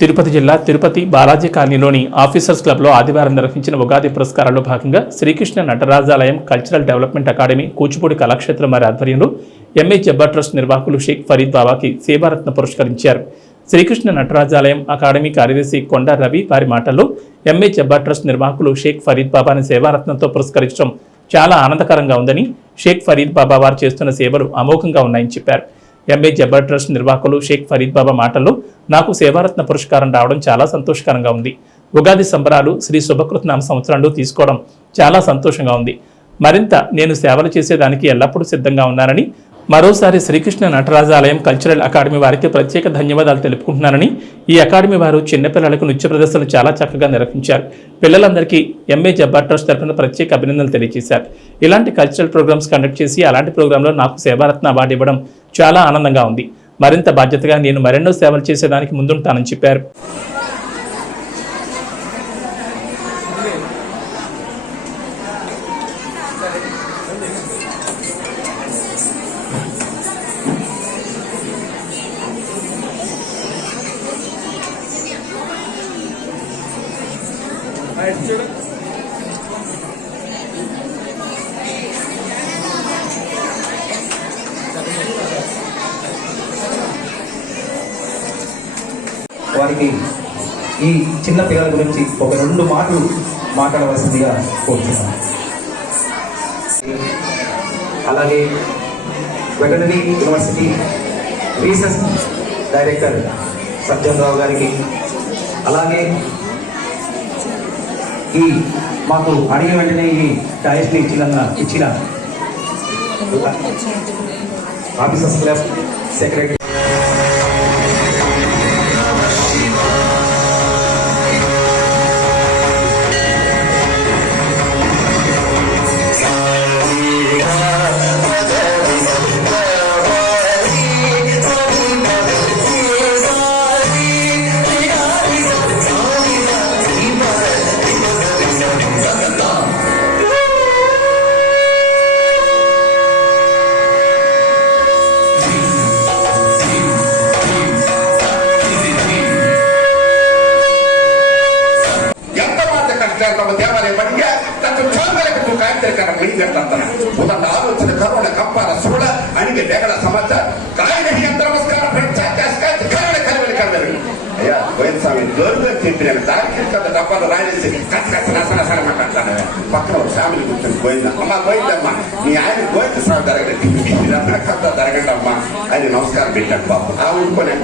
తిరుపతి జిల్లా తిరుపతి బాలాజీ కాలనీలోని ఆఫీసర్స్ క్లబ్లో ఆదివారం నిర్వహించిన ఉగాది పురస్కారాల్లో భాగంగా Srikrishna Natarajalayam cultural development academy Kuchipudi Kalakshetram వారి ఆధ్వర్యంలో ఎంఏ జబ్బర్ ట్రస్ట్ నిర్వాహకులు షేక్ ఫరీద్ బాబాకి సేవారత్న పురస్కరించారు. శ్రీకృష్ణ నటరాజాలయం అకాడమీ కార్యదర్శి కొండ రవి వారి మాటల్లో ఎంఏ జబ్బర్ ట్రస్ట్ నిర్వాహకులు షేక్ ఫరీద్ బాబాని సేవారత్నంతో పురస్కరించడం చాలా ఆనందకరంగా ఉందని, షేక్ ఫరీద్ బాబా వారు చేస్తున్న సేవలు అమోఘంగా ఉన్నాయని చెప్పారు. ఎంఏ జబ్బర్ ట్రస్ట్ నిర్వాహకులు షేక్ ఫరీద్ బాబా మాటల్లో నాకు సేవారత్న పురస్కారం రావడం చాలా సంతోషకరంగా ఉంది. ఉగాది సంబరాలు శ్రీ శుభకృతనామ సంవత్సరంలో తీసుకోవడం చాలా సంతోషంగా ఉంది. మరింత నేను సేవలు చేసేదానికి ఎల్లప్పుడూ సిద్ధంగా ఉన్నానని, మరోసారి శ్రీకృష్ణ నటరాజాలయం కల్చరల్ అకాడమీ వారికి ప్రత్యేక ధన్యవాదాలు తెలుపుకుంటున్నానని, ఈ అకాడమీ వారు చిన్నపిల్లలకు నృత్య ప్రదర్శనలు చాలా చక్కగా నిర్వహించారు. పిల్లలందరికీ ఎంఏ జబ్బర్ ట్రస్ట్ తరఫున ప్రత్యేక అభినందనలు తెలియజేశారు. ఇలాంటి కల్చరల్ ప్రోగ్రామ్స్ కండక్ట్ చేసి అలాంటి ప్రోగ్రాంలో నాకు సేవారత్న అవార్డు ఇవ్వడం చాలా ఆనందంగా ఉంది. మరింత బాధ్యతగా నేను మరెన్నో సేవలు చేసేదానికి ముందుంటానని చెప్పారు. వారికి ఈ చిన్న పిల్లల గురించి ఒక 2 మాటలు మాట్లాడవలసిందిగా కోరుతున్నాను. అలాగే veterinary university research director Sajjan Rao గారికి, అలాగే ఈ మాకు అడిగిన వెంటనే ఈ టైర్స్ని ఇచ్చిన ఆఫీసర్స్ క్లబ్ సెక్రటరీ ಆಲೋಚನೆ ಕರೋಣ ಕಂಪನ ಸುಳ ಅಣಿಗೆ ಬೇಗಡ ಸಮಾಜ ಕಾಯಿದೆಗೆ ನಮಸ್ಕಾರ అయ్యా గోవింద స్వామి గౌరవం చెప్పినాను దానికి డబ్బాలు రాజేసి కస మాట్లాడతాను. పక్కన ఒక ఫ్యామిలీ కూర్చొని గోవింద అమ్మ గోవిందమ్మ నీ ఆయన గోవింద స్వామి జరగలేదు కథ జరగండి అమ్మా అని నమస్కారం పెట్టాను బాబు. ఆ ఊరుకోనే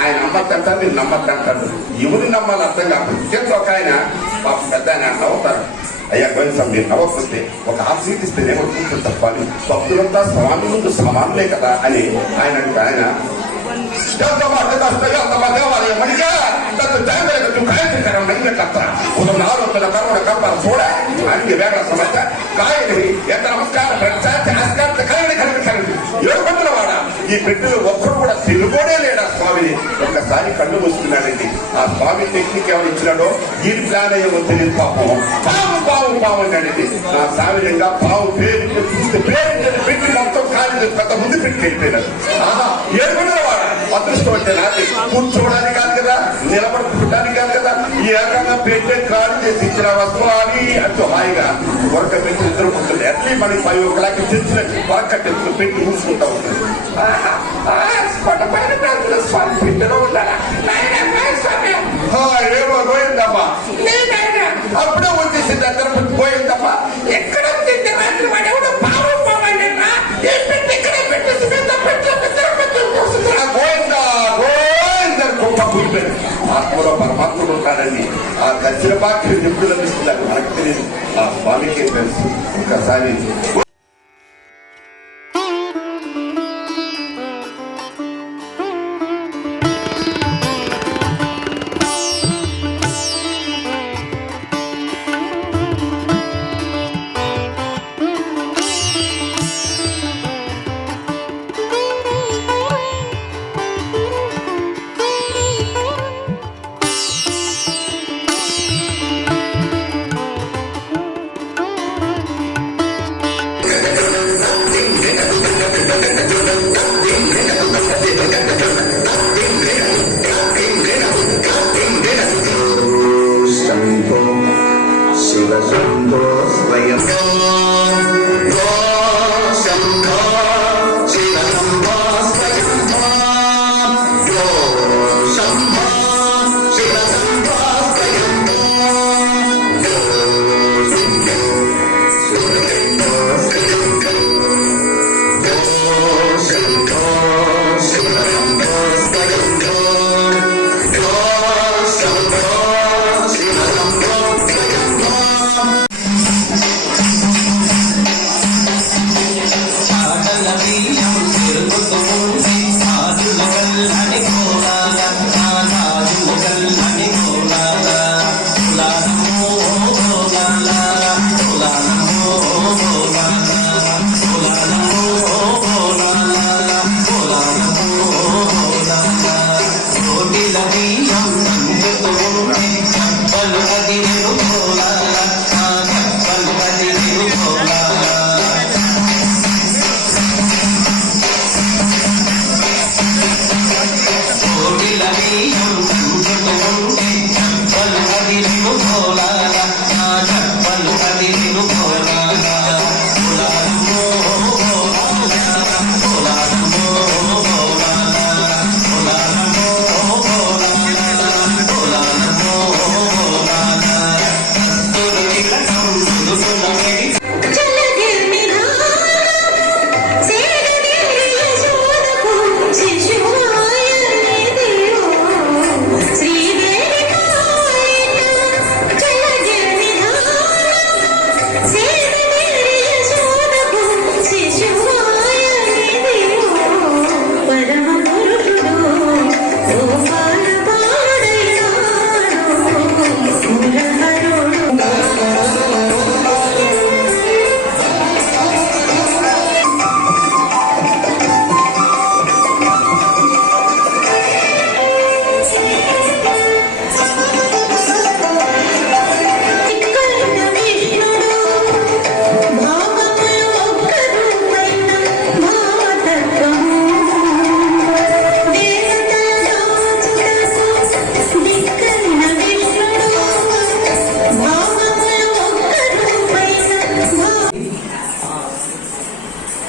ఆయన నమ్మద్దంటారు, మీరు నమ్మద్దంటారు. ఎవరు నమ్మాలి అర్థం కాకుండా చేతిలో ఒక ఆయన పాప పెద్ద ఆయన నవ్వుతారు. అయ్యా గోవింద మీరు నవ్వకపోతే ఒక ఆఫీస్ ఇస్తే నేను కూర్చొని తప్పాలి, భక్తులంతా స్వామి ముందు సమానులే కదా అని ఆయన ఈ బిడ్డలు ఒక్కరు కూడా తెలుగోనే లేడా స్వామిని ఒక్కసారి కళ్ళు మూసుకున్నాడండి. ఆ స్వామి టెక్నిక్ ఎవరు ఇచ్చినాడో ఈ ప్లాన్ అయ్యో తెలియదు. పాపం పాము అన్నాడండి. నా సామిరంగా పాము పేరు చూస్తే పేరు పెట్టి మొత్తం కాదు పెద్ద ముందు పెట్టి వెళ్ళిపోయినాడు. ఆహా 7 గంటల వాడ అదృష్టం అంటే నాది కూర్చోవడానికి కాదు కదా, నిలబడుకోవడానికి కాదు కదా, ఈ రకంగా పెట్టే కాలు చేసి ఇచ్చిన వస్తువుని అంటూ హాయిగా వరక పెట్టి ఎదుర్కొంటుంది. అట్లీ మనకి 5 o'clock తెచ్చినట్టు వరకట్టెత్తు పెట్టి మూసుకుంటా ఉంటుంది. ఏమో పోయిందమ్మా అప్పుడే వచ్చేసి దగ్గర పోయిందమ్మా. ఎక్కడ ఆత్మలో పరమాత్ముడు ఉంటాడని ఆ దర్శన భాగ్యం ఎప్పుడు లభిస్తున్నారు మనకు తెలియదు, ఆ స్వామికే తెలుసు. ఒకసారి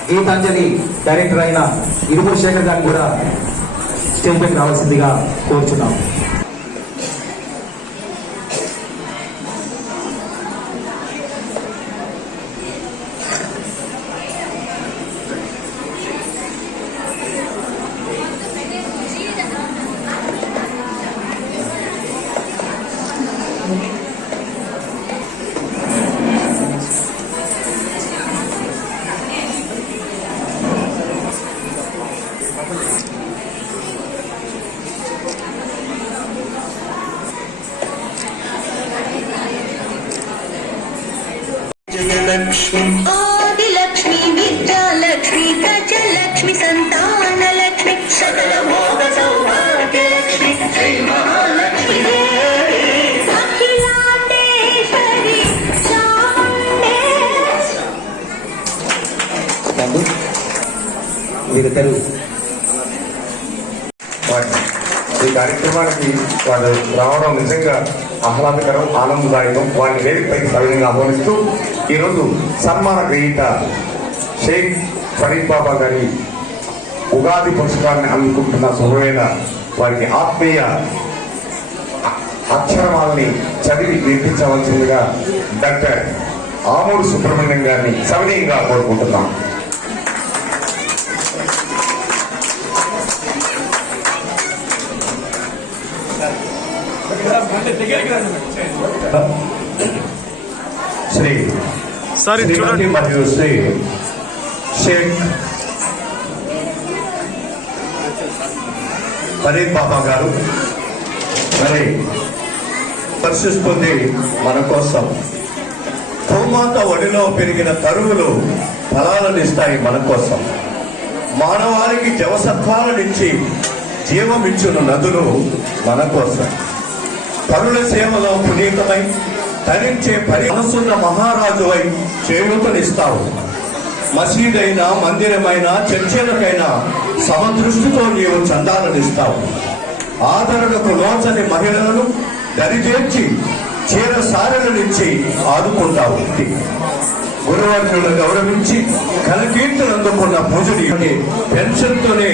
గీతాంజలి డైరెక్టర్ అయిన ఇరుమూరి శేఖర్ గారిని కూడా స్టేజ్ పైకి రావాల్సిందిగా కోరుచున్నాం. ఆదిలక్ష్మి విద్యాలక్ష్మి గజలక్ష్మి సంతానలక్ష్మి సకల భోగ సౌభాగ్యలక్ష్మి శ్రీ మహాలక్ష్మి అఖిలాండేశ్వరి వీరిద్దరు ఈ కార్యక్రమానికి వాళ్ళు రావడం నిజంగా ఆహ్లాదకరం, ఆనందదాయకం. వారిని వేదికపైకి సవిధంగా ఆహ్వానిస్తూ ఈరోజు సన్మాన గ్రహీత షేక్ ఫరీద్ బాబా గారి ఉగాది పురస్కారాన్ని అందుకుంటున్న శుభవేళ వారికి ఆత్మీయ అక్షరమాలని చదివి వినిపించవలసిందిగా డాక్టర్ ఆమూరు సుబ్రహ్మణ్యం గారిని సవినయంగా కోరుకుంటున్నాం. శ్రీ శ్రీమతి మరియు శ్రీ షేక్ ఫరీద్ బాబా గారు మరి దర్శిస్తుంది మన కోసం. భూమాత ఒడిలో పెరిగిన తరువులు ఫలాలను ఇస్తాయి మన కోసం. మానవాళికి జవసత్వాలనిచ్చి జీవమిచ్చును నదులు మన కోసం. పరుల సేవలో పునీతమై తరించే మనసున్న మహారాజువై చేయూతనిస్తావు. మసీదైనా మందిరమైనా చర్చలకైనా సమదృష్టితో నీవు చందాలనిస్తావు. ఆదరణకు లోచని మహిళలను దరిచేర్చి చీర సారెలనిచ్చి ఆదుకుంటావు. గురువర్యులను గౌరవించి ఘనకీర్తులు అందుకున్న పూజని పెన్షన్తోనే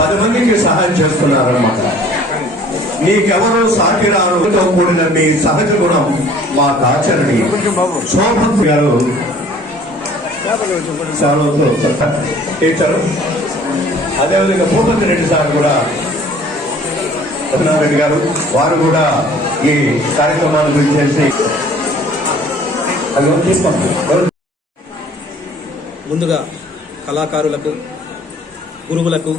10 మందికి సహాయం చేస్తున్నారన్నమాట. నీకెవరో సాటిరానుతో కూడిన మీ సహజ గుణం మా ఆచరణి. శోభన్ గారు సెలవుతో టీచరు, అదేవిధంగా భూపతి రెడ్డి సార్ కూడా, రెడ్డి గారు వారు కూడా ఈ కార్యక్రమాల గురించి చేసి ముందుగా కళాకారులకు గురువులకు,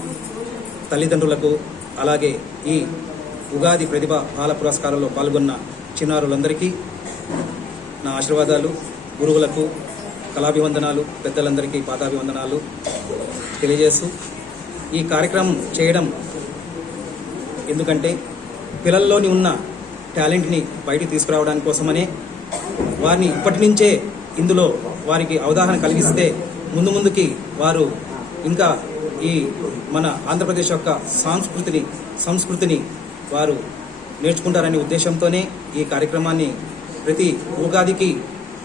తల్లిదండ్రులకు, అలాగే ఈ ఉగాది ప్రతిభ బాల పురస్కారంలో పాల్గొన్న చిన్నారులందరికీ నా ఆశీర్వాదాలు. గురువులకు కళాభివందనాలు, పెద్దలందరికీ పాదాభివందనాలు తెలియజేస్తూ ఈ కార్యక్రమం చేయడం ఎందుకంటే పిల్లల్లోని ఉన్న టాలెంట్ని బయటికి తీసుకురావడానికి కోసమనే, వారిని ఇప్పటి నుంచే ఇందులో వారికి అవగాహన కలిగిస్తే ముందుకి వారు ఇంకా ఈ మన ఆంధ్రప్రదేశ్ యొక్క సంస్కృతిని వారు నేర్చుకుంటారనే ఉద్దేశంతోనే ఈ కార్యక్రమాన్ని ప్రతి ఉగాదికి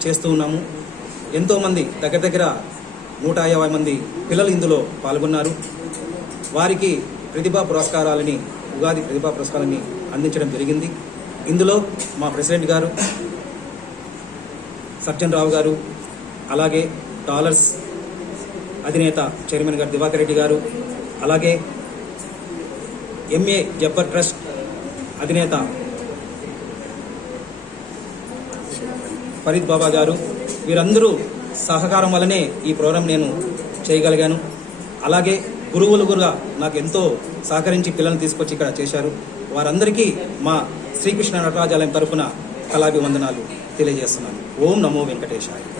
చేస్తూ ఉన్నాము. ఎంతోమంది దగ్గర 150 మంది పిల్లలు ఇందులో పాల్గొన్నారు. వారికి ఉగాది ప్రతిభా పురస్కారాలని అందించడం జరిగింది. ఇందులో మా ప్రెసిడెంట్ గారు సజ్జన్ రావు గారు, అలాగే డాలర్స్ అధినేత చైర్మన్ గారు దివాకర్ రెడ్డి గారు, అలాగే ఎంఏ జబ్బర్ ట్రస్ట్ అధినేత ఫరీద్ బాబా గారు, వీరందరూ సహకారం వల్లనే ఈ ప్రోగ్రాం నేను చేయగలిగాను. అలాగే గురువులు కూడా నాకు ఎంతో సహకరించి పిల్లల్ని తీసుకొచ్చి ఇక్కడ చేశారు. వారందరికీ మా శ్రీకృష్ణ నటరాజాలయం తరఫున కళాభివందనాలు తెలియజేస్తున్నాను. ఓం నమో వెంకటేశాయ.